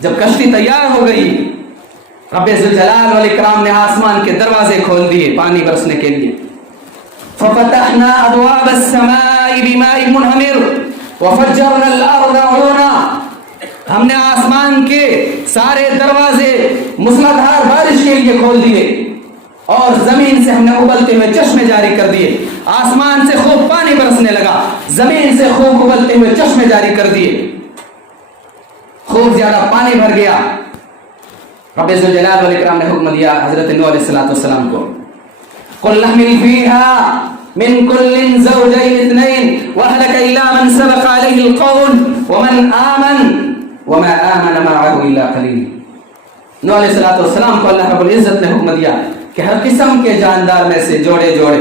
جب کشتی تیار ہو گئی رب ذوالجلال والاکرام نے آسمان کے دروازے کھول دیے پانی برسنے کے لیے. ففتحنا ابواب السماء بماء منہمر وفجرنا الارض عیونا. ہم نے آسمان کے سارے دروازے موسلادھار بارش کے لیے کھول دیے اور زمین سے ہم نے ابلتے ہوئے چشمے جاری کر دیے. آسمان سے خوب پانی برسنے لگا, زمین سے خوب ابلتے ہوئے چشمے جاری کر دیے, خوب زیادہ پانی بھر گیا. رب ذوالجلال والاکرام نے حکم دیا حضرت نوح علیہ السلام کو, قل احمل فيها من كل زوجين اثنين واهلك الا من سبق عليه القول ومن آمن وما آمن معه الا قليل. نوح علیہ السلام کو اللہ رب العزت نے حکم دیا کہ ہر قسم کے جاندار میں سے جوڑے جوڑے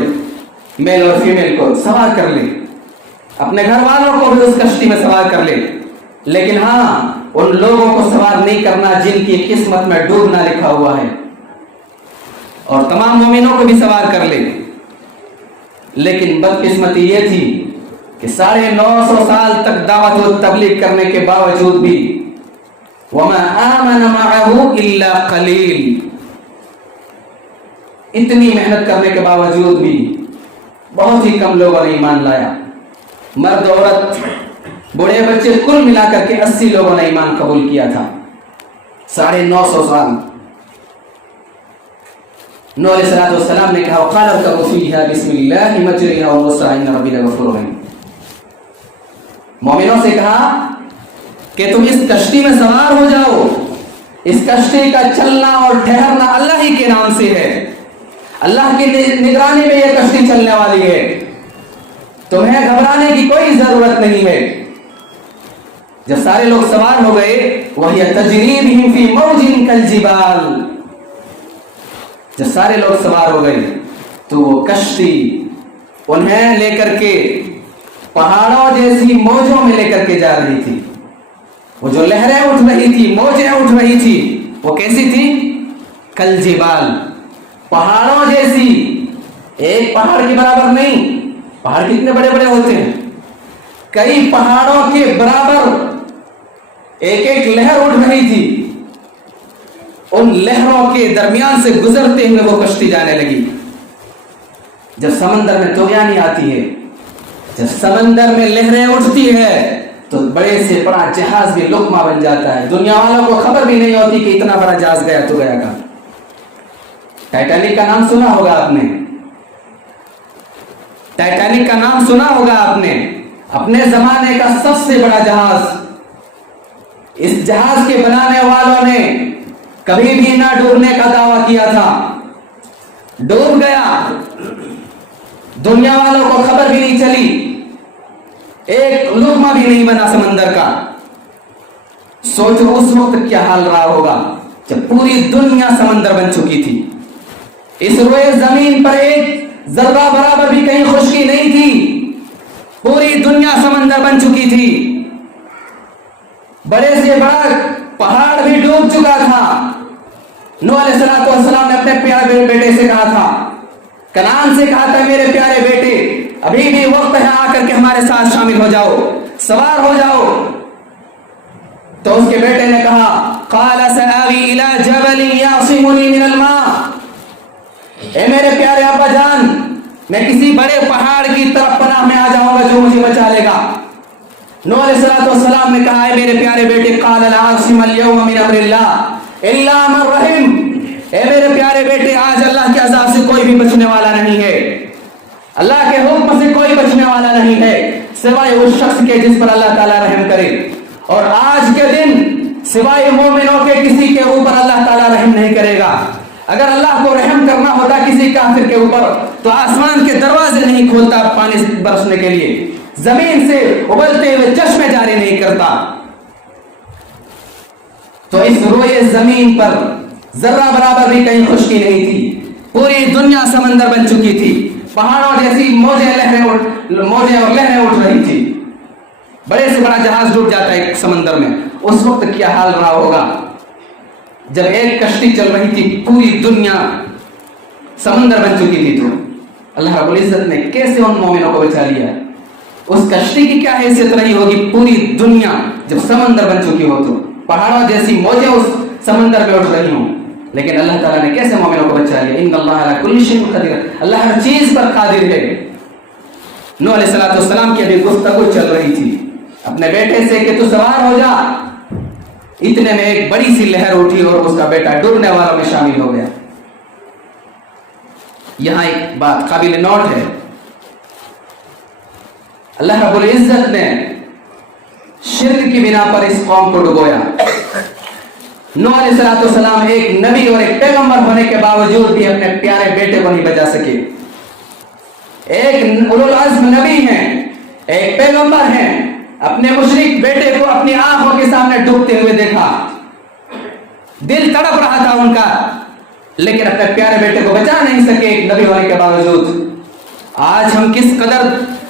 میل اور فیمیل کو سوار کر لے, اپنے گھر والوں کو بھی اس کشتی میں سوار کر لے, لیکن ہاں ان لوگوں کو سوار نہیں کرنا جن کی قسمت میں ڈوبنا لکھا ہوا ہے, اور تمام مومنوں کو بھی سوار کر لے. لیکن بدقسمتی یہ تھی کہ 950 سال تک دعوت و تبلیغ کرنے کے باوجود بھی وَمَا آمَنَ مَعَهُ إِلَّا قَلِيلٌ, اتنی محنت کرنے کے باوجود بھی بہت ہی کم لوگوں نے ایمان لایا. مرد عورت بوڑھے بچے کل ملا کر کے 80 لوگوں نے ایمان قبول کیا تھا 950 سال. نوح علیہ السلام نے کہا وَقَالَ ارْكَبُوا فِيهَا بِسْمِ اللَّهِ مَجْرَاهَا وَمُرْسَاهَا إِنَّ رَبِّي لَغَفُورٌ رَحِيمٌ. مومنوں سے کہا کہ تم اس کشتی میں سوار ہو جاؤ, اس کشتی کا چلنا اور ٹھہرنا اللہ ہی کے نام سے ہے, اللہ کی نگرانی میں یہ کشتی چلنے والی ہے, تمہیں گھبرانے کی کوئی ضرورت نہیں ہے. جب سارے لوگ سوار ہو گئے وَهِيَ تَجْرِي بِهِمْ فِي مَوْجٍ كَالْجِبَالِ, جب سارے لوگ سوار ہو گئے تو وہ کشتی انہیں لے کر کے پہاڑوں جیسی موجوں میں لے کر کے جا رہی تھی. وہ جو لہریں اٹھ رہی تھی, موجیں اٹھ رہی تھی, وہ کیسی تھی؟ کالجبال, پہاڑوں جیسی. ایک پہاڑ کے برابر نہیں, پہاڑ کتنے بڑے بڑے ہوتے ہیں, کئی پہاڑوں کے برابر ایک ایک لہر اٹھ رہی تھی. ان لہروں کے درمیان سے گزرتے ہوئے وہ کشتی جانے لگی. جب سمندر میں طغیانی آتی ہے, جب سمندر میں لہریں اٹھتی ہے تو بڑے سے بڑا جہاز بھی لقمہ بن جاتا ہے. دنیا والوں کو خبر بھی نہیں ہوتی کہ اتنا بڑا جہاز گیا تو گیا کہاں. ٹائٹینک کا نام سنا ہوگا آپ نے, ٹائٹینک کا نام سنا ہوگا آپ نے, اپنے زمانے کا سب سے بڑا جہاز. اس جہاز کے بنانے والوں نے کبھی بھی نہ ڈوبنے کا دعویٰ کیا تھا, ڈوب گیا, دنیا والوں کو خبر بھی نہیں چلی, ایک لقمہ بھی نہیں بنا سمندر کا. سوچو اس وقت کیا حال رہا ہوگا جب پوری دنیا سمندر بن چکی تھی. اس روئے زمین پر ایک ذرہ برابر بھی کہیں خشکی نہیں تھی, پوری دنیا سمندر بن چکی تھی. بڑے سے بڑا پہاڑ بھی ڈوب چکا تھا. نوح علیہ السلام نے اپنے پیارے بیٹے سے کہا تھا, کنعان سے کہا تھا میرے پیارے بیٹے ابھی بھی وقت ہے, آ کر کے ہمارے ساتھ شامل ہو جاؤ, سوار ہو جاؤ. تو اس کے بیٹے نے کہا قال سآوی الی جبل یعصمنی من الماء, اے میرے پیارے ابا جان میں کسی بڑے پہاڑ کی طرف پناہ میں آ جاؤں گا جو مجھے بچا لے گا. نوح علیہ السلام نے کہا اے میرے پیارے بیٹے قال لا عاصم اليوم من امر اللہ الا من رحم, اے میرے پیارے بیٹے آج اللہ کے عذاب سے کوئی بھی بچنے والا نہیں ہے, اللہ کے حکم سے کوئی بچنے والا نہیں ہے سوائے اس شخص کے جس پر اللہ تعالیٰ رحم کرے. اور آج کے دن سوائے مومنوں کے کسی کے اوپر اللہ تعالیٰ رحم نہیں کرے گا. اگر اللہ کو رحم کرنا ہوتا کسی کافر کے اوپر تو آسمان کے دروازے نہیں کھولتا پانی برسنے کے لیے, زمین سے ابلتے ہوئے چشمے جاری نہیں کرتا. تو اس روئے زمین پر ذرہ برابر بھی کہیں خشکی نہیں تھی, پوری دنیا سمندر بن چکی تھی, پہاڑوں جیسی موجیں اور لہریں اٹھ رہی تھی. بڑے سے بڑا جہاز ڈوب جاتا ہے سمندر میں. اس وقت کیا حال رہا ہوگا جب ایک کشتی چل رہی تھی, پوری دنیا سمندر بن چکی تھی. تو اللہ رب العزت نے کیسے ان مومنوں کو بچا لیا. اس کشتی کی کیا حیثیت رہی ہوگی پوری دنیا جب سمندر بن چکی ہو تو. पहाड़ों जैसी मौजें उस समंदर में उठ रही हों, लेकिन अल्लाह ताला ने कैसे मोमिनों को बचा लिया। इन्नल्लाह अला कुल्ली शैइन क़दीर, अल्लाह हर चीज पर कादिर है। नूह अलैहिस्सलाम की अभी गुफ्तगू चल रही थी अपने बेटे से कि तू सवार हो जा, इतने में एक बड़ी सी लहर उठी और उसका बेटा डूबने वालों में शामिल हो गया। यहां एक बात काबिल नोट है, अल्लाह रब्बुल इज्जत ने शिर्क की बिना पर इस कौम को डुबोया। नूह अलैहिस्सलाम एक नबी और एक पैगंबर होने के बावजूद भी अपने प्यारे बेटे को नहीं बचा सके। एक उलुल अज़्म नबी हैं, एक पैगंबर हैं, अपने मुशरिक बेटे को अपनी आंखों के सामने डूबते हुए देखा, दिल तड़प रहा था उनका, लेकिन अपने प्यारे बेटे को बचा नहीं सके एक नबी होने के बावजूद। आज हम किस कदर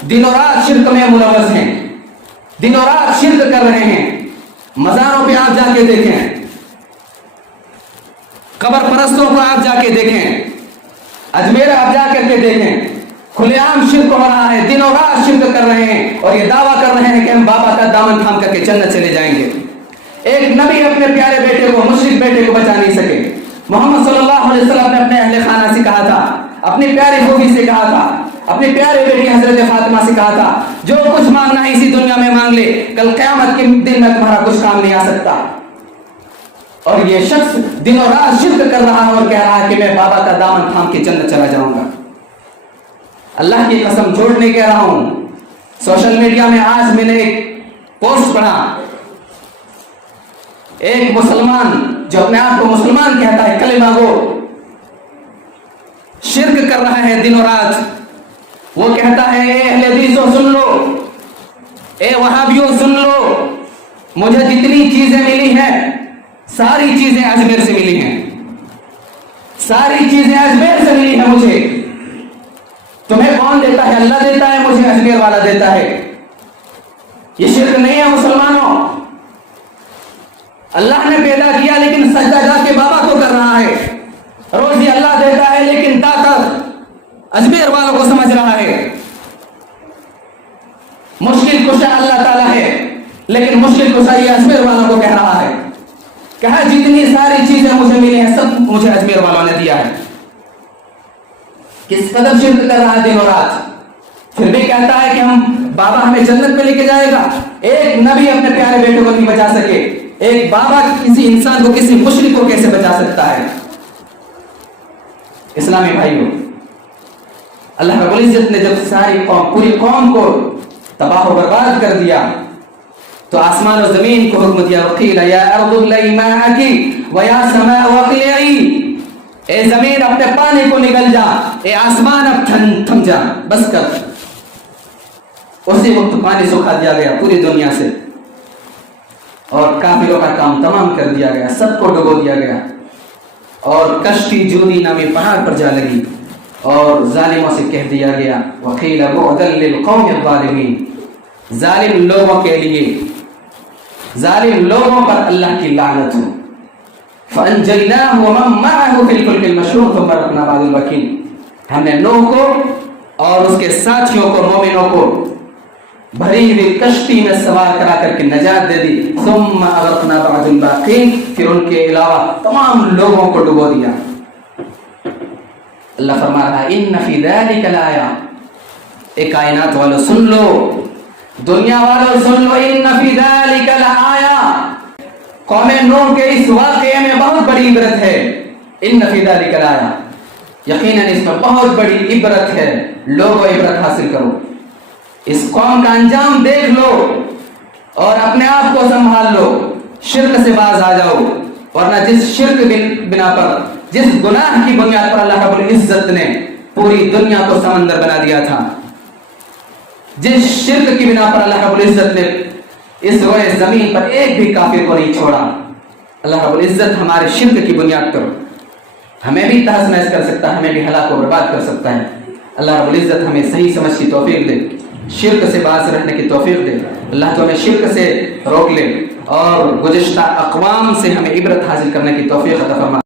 दिनों रात शिर्क में मुलव्वस हैं, दिनों रात शिर्क कर रहे हैं। मज़ारों पे आप जाके देखें, कब्र परस्तों को आप जाके देखें, अजमेर आप जाकर के देखें, खुलेआम शिर्क हो रहा है, दिनों रात शिर्क कर रहे हैं और ये दावा कर रहे हैं कि हम बाबा का दामन थाम करके जन्नत चले जाएंगे। एक नबी अपने प्यारे बेटे को, मुशरिक बेटे को बचा नहीं सके। मोहम्मद सल्लल्लाहु अलैहि वसल्लम ने अपने अहले खाना से कहा था, अपनी प्यारी फूफी से कहा था, अपनी प्यारे बेटी हजरत फातिमा से कहा था, जो कुछ मांगना है इसी दुनिया में मांग ले, कल क़यामत के दिन में तुम्हारा कुछ काम नहीं आ सकता। और ये शख्स दिनों रात शिर्क कर रहा है और कह रहा है कि मैं बाबा का दामन थाम के जन्नत चला जाऊंगा। अल्लाह की कसम झूठ नहीं कह रहा हूं। सोशल मीडिया में आज मैंने एक पोस्ट पढ़ा, एक मुसलमान जो अपने आप को मुसलमान कहता है, कलिमा गो, शिर्क कर रहा है दिनों रात। वो कहता है, ए अहले हदीसों सुन लो, ए वहाबियों सुन लो, मुझे जितनी चीजें मिली हैं सारी चीजें अजमेर से मिली हैं, सारी चीजें अजमेर से मिली हैं मुझे। तुम्हें कौन देता है? अल्लाह देता है, मुझे अजमेर वाला देता है। ये शिर्क नहीं है मुसलमानों। अल्लाह ने पैदा किया लेकिन सजदा जाके बाबा को कर रहा है। रोजी अल्लाह देता है लेकिन दाता अजमेर वालों को समझ रहा है। मुश्किल कुशा अल्लाह ताला है लेकिन मुश्किल कुशा ये अजमेर वालों को कह रहा है। कहा जितनी सारी चीजें मुझे मिली हैं सब मुझे अजमेर वालों ने दिया है। किस कदर शिर्क कर रहा है दिनों रात, फिर भी कहता है कि हम बाबा हमें जन्नत में लेके जाएगा। एक नबी अपने प्यारे बेटे को नहीं बचा सके, एक बाबा किसी इंसान को, किसी मुशरिक को कैसे बचा सकता है? इस्लामी भाइयों, अल्लाह रब्बुल इज्जत ने जब सारी कौम, पूरी कौम को तबाह और बर्बाद कर दिया तो आसमान और जमीन को हुक्म दिया, वकील या अर्दु लई माअकी व या समा वक़िई, ए जमीन अपने पानी को निकल जा, ए आसमान अब थम जा, बस कर। उसी वक्त पानी सुखा दिया गया पूरी दुनिया से और काफिरों का काम तमाम कर दिया गया, सबको डुबो दिया गया और कश्ती जूदी नामी पहाड़ पर जा लगी और जालिमों से कह दिया गया, वकील बुअदल लिल कौमिज़ ज़ालिमीन, जालिम लोगों के लिए, जालिम लोगों पर अल्लाह की लानत हो। फ़अनजयनाहु व मन मअहु फ़िल फुल्किल मशहूर थुम्मा रफ़अना बअदल वकील, हमने नूह को और उसके साथियों को, मोमिनों को भरी हुई कश्ती में सवार करा करके नजात दे दी। थुम्मा अग़रक़ना बअदल बाक़ीन, फिर उनके अलावा तमाम लोगों को डुबो दिया। अल्लाह फरमा रहा है, इन्न फ़ी ज़ालिका लाया, ए कायनात वालों सुन लो, दुनिया वालों सुन लो, इन्न फ़ी ज़ालिका लाया, कौमे नूह के इस वाक़ये में बहुत बड़ी इबरत है। इन्न फ़ी ज़ालिका लाया, यकीनन इसमें बहुत बड़ी इबरत है, लोगों इबरत हासिल करो। इस कौम का अंजाम देख लो और अपने आप को संभाल लो, शिर्क से बाज आ जाओ, वरना जिस शिर्क बिना पर, जिस गुनाह की बुनियाद पर अल्लाह रब्बुल इज्जत ने पूरी दुनिया को समंदर बना दिया था, जिस शिर्क की बिना पर अल्लाह रब्बुल इज्जत ने इस रोए जमीन पर एक भी काफिर को नहीं छोड़ा, अल्लाह रब्बुल इज्जत हमारे शिर्क की बुनियाद पर हमें भी तहस नहस कर सकता है, हमें भी हलाक और बर्बाद कर सकता है। अल्लाह रब्बुल इज्जत हमें सही समझ की तौफीक दे, शिर्क से बाज रहने की तौफीक दे। अल्लाह तो हमें शिर्क से रोक ले और गुज़िश्ता अक़वाम से हमें इबरत हासिल करने की तौफीक अता फरमा।